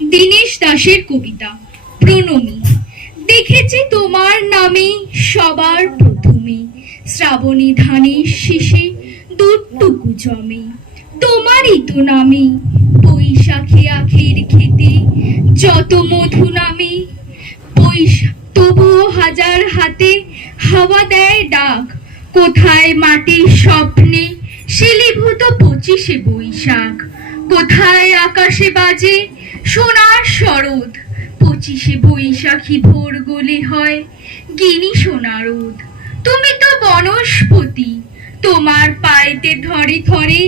দীনেশ দাসের কবিতা, প্রণমী। দেখেছি তোমার নামে সবার প্রথমে, শ্রাবণী ধানের শেষে দুটুকু জমে। তোমারই তো নামে বৈশাখে আখের খেতে যত মধু নামে। তবুও হাজার হাতে হাওয়া দেয় ডাক, কোথায় মাটির স্বপ্নে শিলিভূত পঁচিশে বৈশাখ? কোথায় আকাশে বাজে সোনার শরৎ, পঁচিশে বৈশাখী ভোর গলে হয় গিনি সোনারোদ তুমি তো বনস্পতি, তোমার পায়েতে ধরে ধরে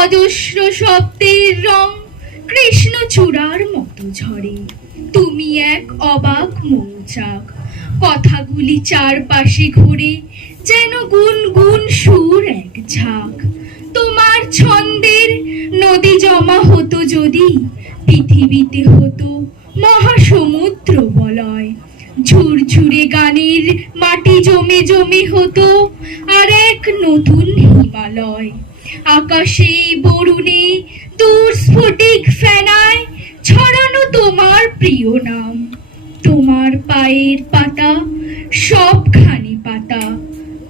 অজস্র শব্দের রং কৃষ্ণ চূড়ার মতো ঝরে। তুমি এক অবাক মৌচাক, কথাগুলি চারপাশে ঘুরে যেন গুন গুন সুর এক ঝাঁক। তোমার ছন্দের নদী জমা হতো যদি পৃথিবীতে হতো মহাসমুদ্র বলয়। ঝুরঝুরে গানের মাটি জমে জমে হতো আর এক নতুন হিমালয়। আকাশে বরুণে দূর স্ফটিক ফেনায় ছড়ানো তোমার প্রিয় নাম। তোমার পায়ের পাতা, সবখানি পাতা।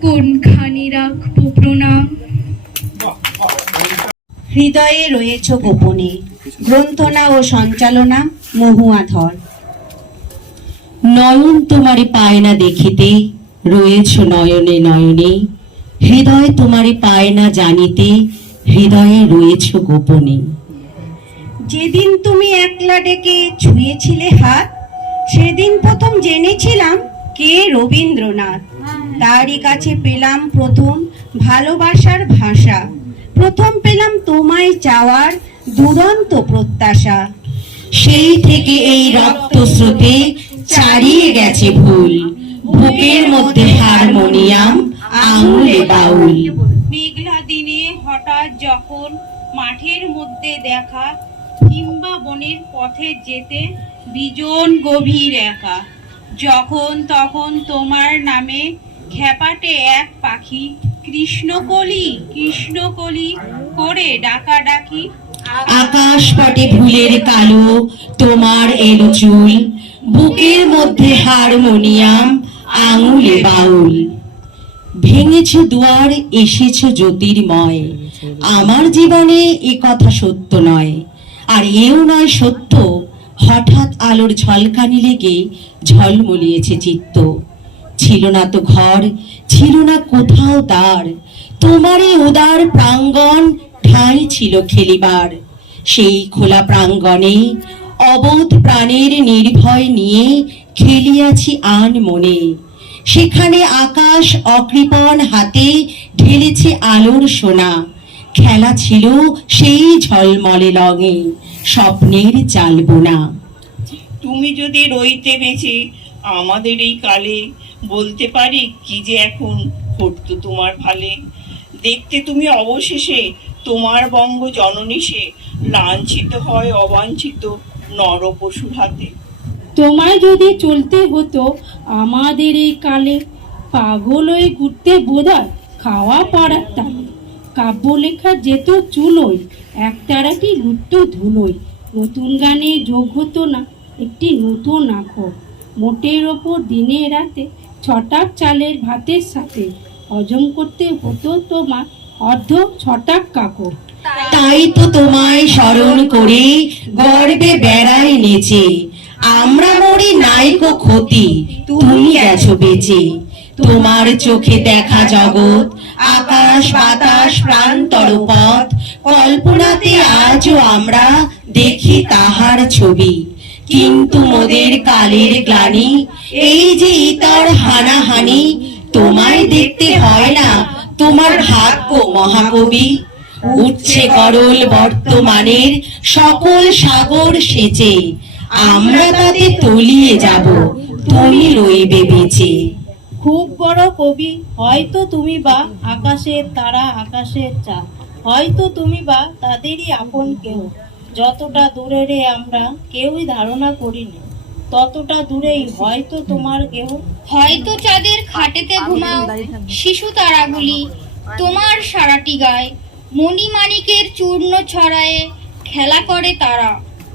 কোনখানি রাখব প্রণাম? হৃদয়ে রয়েছ গোপনে। গ্রন্থনা ও সঞ্চালনা, মহুয়াধর। নয়ন তোমারে পায় না দেখিতে, রয়েছ নয়নে নয়নে। হৃদয় তোমারে পায় না জানিতে, হৃদয়ে রয়েছ গোপনে। যেদিন তুমি একলা ডেকে ছুঁয়েছিলে হাত, সেদিন প্রথম জেনেছিলাম কে রবীন্দ্রনাথ। তারই কাছে পেলাম প্রথম ভালোবাসার ভাষা। প্রথম পেলাম তোমায় চাওয়ার দুরন্ত প্রত্যাশা। সেই থেকে এই রক্ত স্রোতে চারিয়ে গেছে ভুল। বুকের মধ্যে হারমোনিয়াম, আঙুলে বাউল। মেঘলা দিনে হঠাৎ যখন মাঠের মধ্যে দেখা কিংবা বনের পথে যেতে বিজন গভীর একা। যখন তখন তোমার নামে খেপাটে এক পাখি কৃষ্ণকলি কৃষ্ণকলি করে ডাকাডাকি। আকাশ পাটে ফুলের কালো, তোমার এলো চুল, বুকের মধ্যে হারমোনিয়াম, আঙুলে বাউল। ভেঙেছ দুয়ার, এসেছ জ্যোতির্ময়। আমার জীবনে এ কথা সত্য নয়। আর এও নয় সত্য, হঠাৎ আলোর ঝলকানি লেগে ঝলমলিয়েছে চিত্ত। ছিল না তো ঘর, ছিল না কোথাও তার তোমারই উদার প্রাঙ্গণ ঠাঁই ছিল খেলিবার। সেই খোলা প্রাঙ্গণে অবোধ প্রাণের নির্ভয় নিয়ে খেলিয়াছি আন মনে। সেখানে আকাশ অকৃপণ হাতে ঢেলেছে আলোর সোনা। খেলা ছিল সেই ঝলমলে লঙে, স্বপ্নের চালবোনা। তুমি যদি রইতে বেঁচে আমাদের এই কালে বলতে পারি কি যে এখন? ঘটতো তোমার ভালে। দেখতে তুমি অবশেষে তোমার বঙ্গ জননীষে লাঞ্ছিত হয় অবাঞ্ছিত নর পশুর হাতে। তোমায় যদি চলতে হতো আমাদের এই কালে, পাগল হয়ে ঘুরতে বোধহয় খাওয়া পড়ার তালে কাব্য লেখা যেত চুলোয়, একতারাটি লুটত ধুলোয়। নতুন গানে যোগ হতো না, একটি নতুন আঁখো মোটের ওপর দিনে রাতে ছটাক চালের ভাতের সাথে হজম করতে হতো তোমার অর্ধ ছটাক কাকড় তাই তো তোমায় স্মরণ করে গর্বে বেড়াই নেচে। আমরা মরি নাইকো ক্ষতি, তুমি গেছো বেঁচে। তোমার চোখে দেখা জগৎ, আকাশ, বাতাস প্রান্তর পথ কল্পনাতে আজও আমরা দেখি তাহার ছবি। কিন্তু মোদের কালের গ্লানি, এই যে ইতর হানাহানি, তোমায় দেখতে হয় না তোমার ভাগ্য মহাকবি। উঠছে করল বর্তমানের সকল সাগর সেচে, আমরা তাতে তলিয়ে যাব, তুমি রইবে বেঁচে। খুব বড় কবি, হয়তো তুমি বা আকাশের তারা আকাশের চা হয়তো তুমি বা তাদেরই আপন কেউ। যতটা দূরে রে আমরা কেউই ধারণা করিনি। ততটা দূরেই হয়তো তোমার কেউ হয়তো চাঁদের খাটেতে ঘুমাও শিশু তারাগুলি তোমার সারাটি গায় মণিমাণিকের চূর্ণ ছড়ায়ে খেলা করে তারা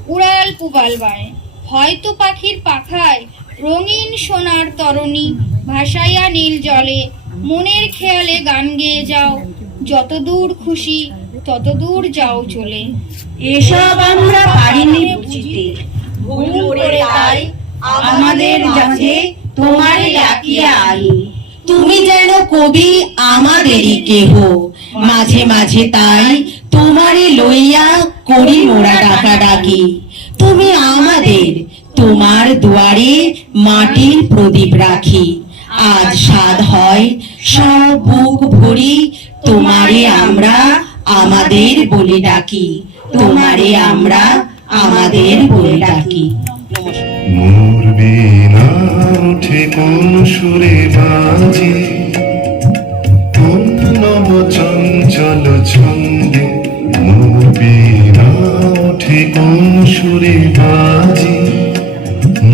উড়াল পুবাল বায়। হয়তো পাখির পাখায় রঙিন সোনার তরণী ভাসাইয়া নীল জলে মনের খেয়ালে গান গেয়ে যাও যত দূর খুশি তত দূর যাও চলে। এসব আমরা পারিনি বুঝিতে। ভুল করে তাই আমাদের যাচ্ছে তোমারে ডাকিয়া আই তুমি যেন কবি আমাদেরই কেহ। মাঝে মাঝে তাই তোমারে লইয়া করি মোরা ডাকা ডাকি তুমি আমাদের তোমার দুয়ারে মাটির প্রদীপ রাখি। আজ স্বাদ হয় সব বুক ভরি তোমারে আমরা আমাদের বলে ডাকি, তোমারে আমরা আমাদের বলে ডাকি। চঞ্চল ছন্দে। মোর বিনা উঠে কোন সুরে বাজে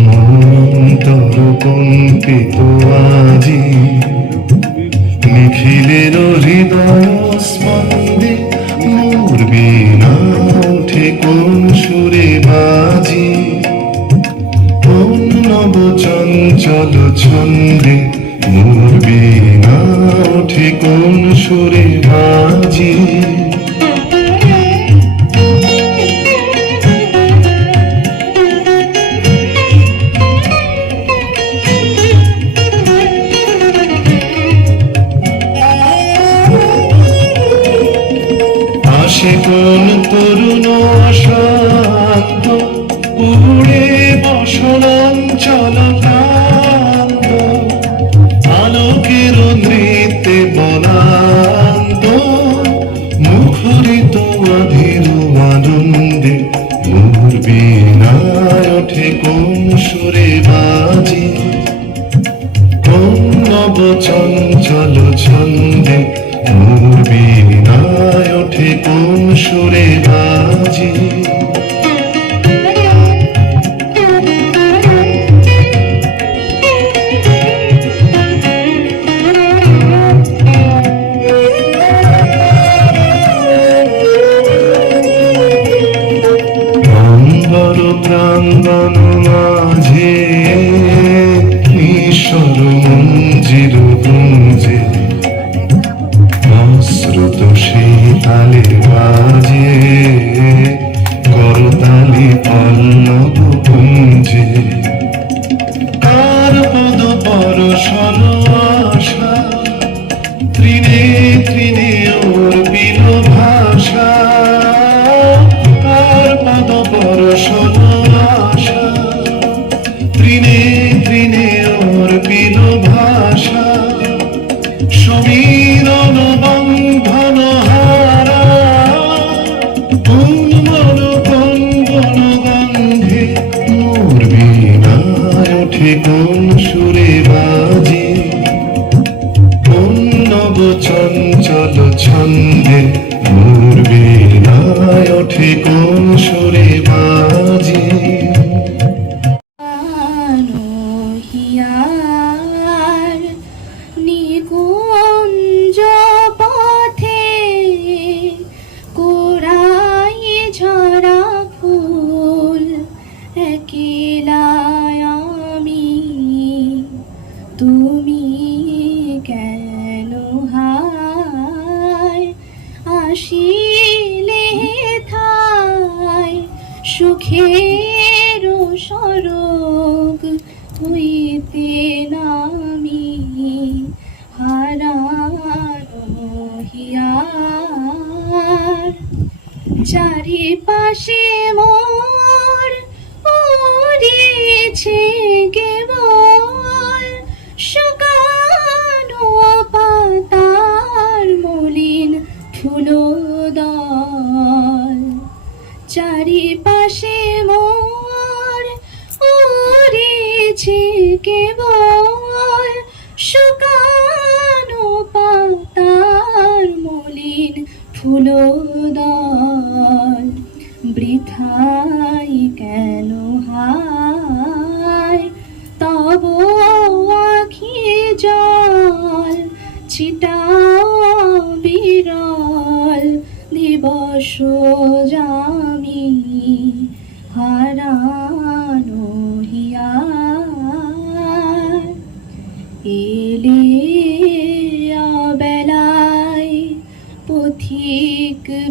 মন্তর কম্পিত আজি। নিখিলের হৃদয় মোর বিনা উঠে কোন সুরে বাজি? কোন নব চঞ্চল ছন্দে মোর বিনা উঠে কোন সুরে বাজি? নব চঞ্চল ছন্দে। মোর বিনায় ওঠে কোন সুরে বাজি। নব চঞ্চল ছন্দে মুরবি না ওঠে ফুলদল বৃথাই কেন হায়? তব আখি জল চিটা বিরল দিবস জামি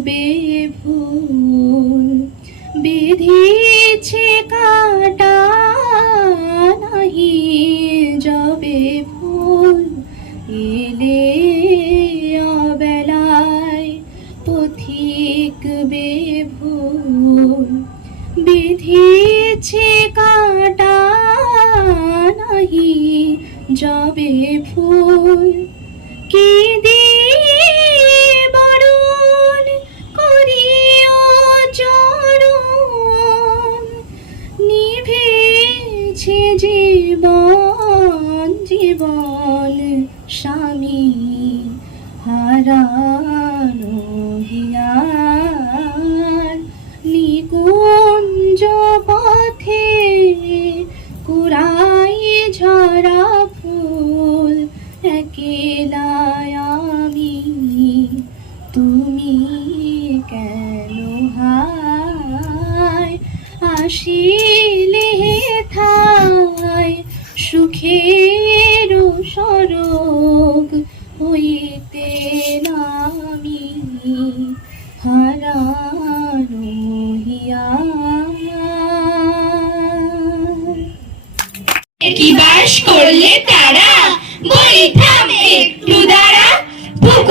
be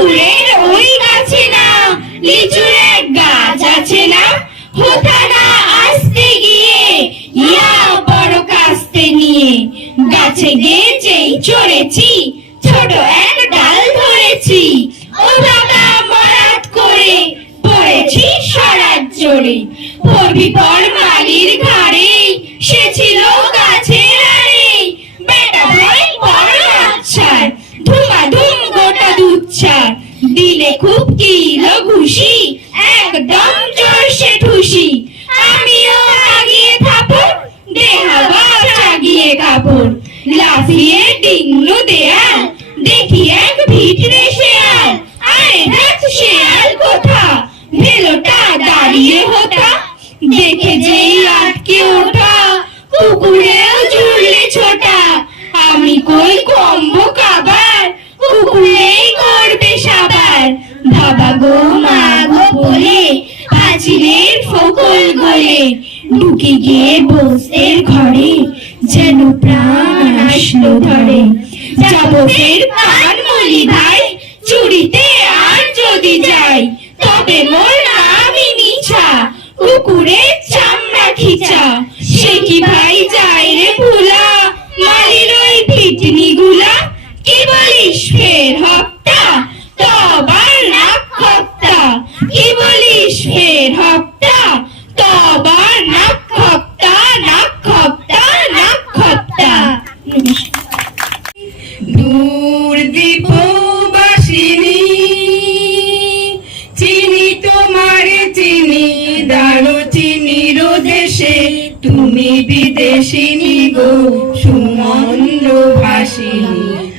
পুকুরের ওই গাছে না, লিচুর এক গাছ আছে না। হোথানা আসতে গিয়ে, ইয়া বড় কাস্তে নিয়ে, গাছে গিয়ে যেই চড়েছি, ছোট এক ডাল ধরেছি। ও দাদা মারাত করে পড়েছি সরাত জোরে পড়বি পর মালির ঘাড়ে, সে ছিল গাছের দিলে খুব কিলো ঘুষি একদম জোর সে ঠুসি। আমিও লাগিয়ে থাপড় দেহাবা চাগিয়ে কাপড়। লাফিয়ে ডিংলু দেয়াল, দেখি এক ভিতরে শেয়াল। আরে দেখ শেয়াল কোথা? ভেলোটা দাঁড়িয়ে দেখে যেই আটকে ওঠা পুকুরেও জুড়লে ছোটা। আমি কই কম্ব কাবার পুকুরেই করবে সাবার। বাবা গো, মা গো বলে, পাঁচিলের ফকল গলে, ঢুকে গিয়ে বসতের ঘরে যেন প্রাণ আসলো ধরে। যাব পান মলি ভাই চুরিতে আর যদি যাই, তবে মোর আমি মিছা কুকুরের চামড়া খিচা। সে কি ভাই যায় রে ভুলা, মালির ওই ভিটনি গুলা কি বলিস হপ্তা? তবার নাক হপ্তা কি বলিস ফের তবার নাক হপ্তা? নাক হপ্তা নাক হপ্তা দূর দীপবাসিনী, চিনি তোমার, চিনি দারু চিনির দেশে তুমি বিদেশিনী গো সুমন্দ ভাসিনী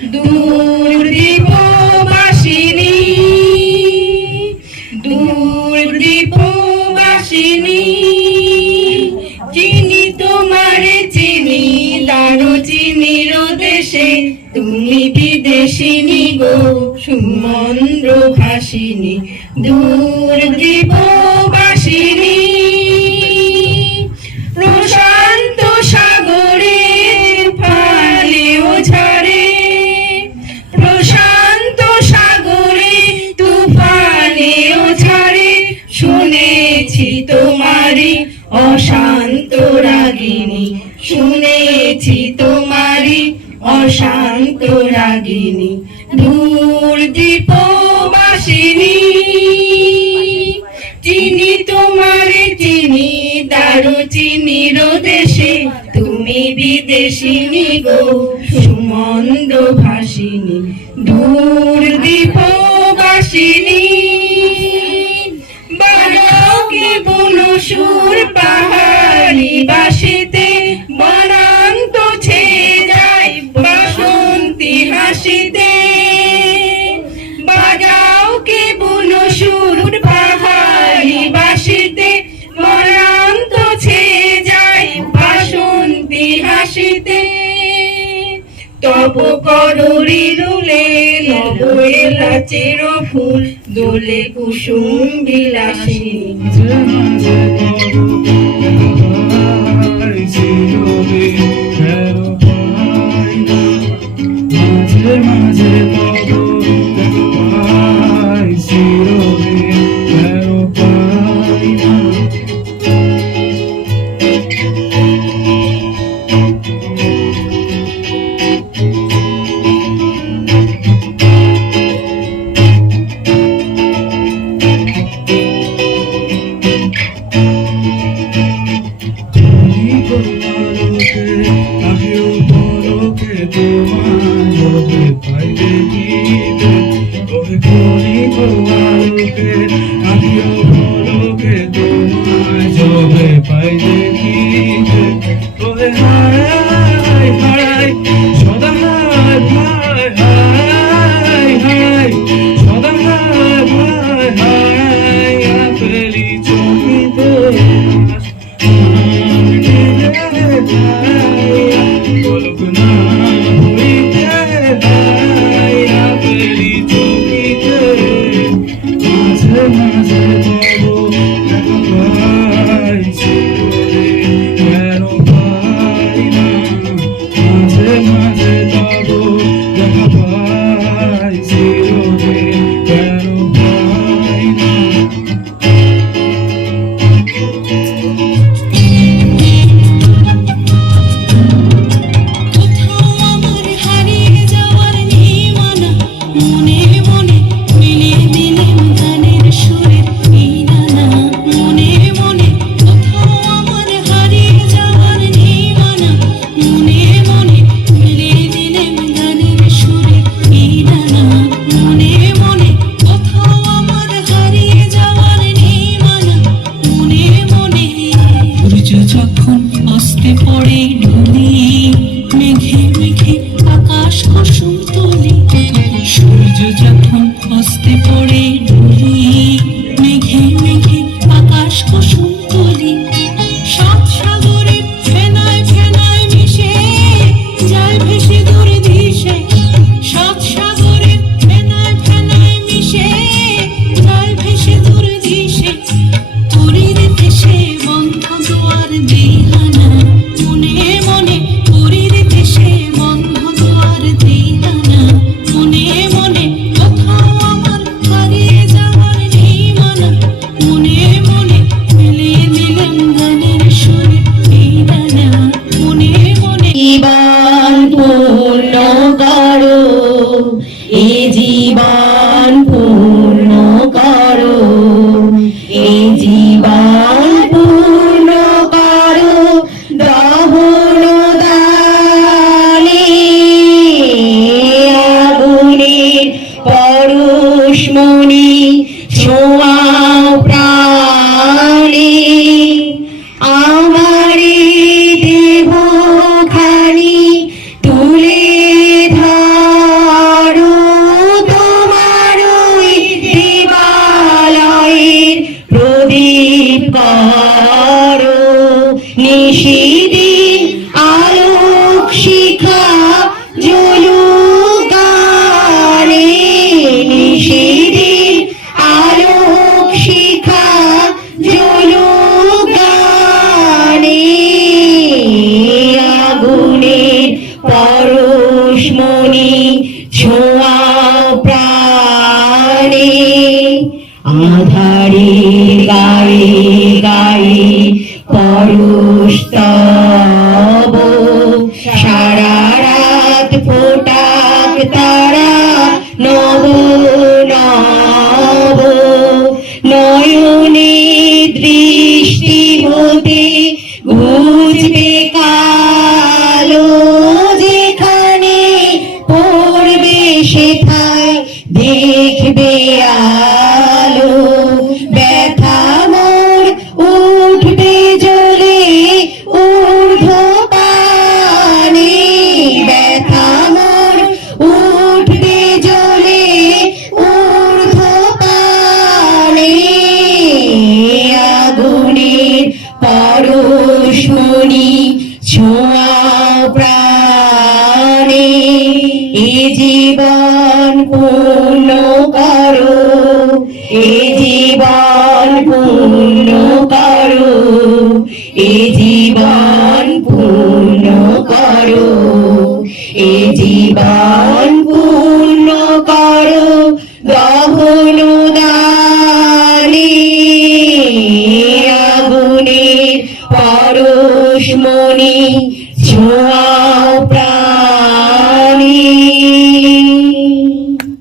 ভাসিনী দূর দীপবাসিনী প্রশান্ত সাগরে ফালে ও ঝরে প্রশান্ত সাগরে তুফানে ও ঝরে শুনেছি তোমারি অশান্ত রাগিনী, শুনেছি তোমারি অশান্ত রাগিনী। দূর দীপবাসিনী বিদেশিনী গো সুমন্দ ভাসিনী কদরি দুলে নবয়েলা চের ফুল দোলে কুসুম বিলাসী You. no Bye. por no. পরশুরি ছোঁয়া প্রাণে এ জীবন পূর্ণ করো এ জীবন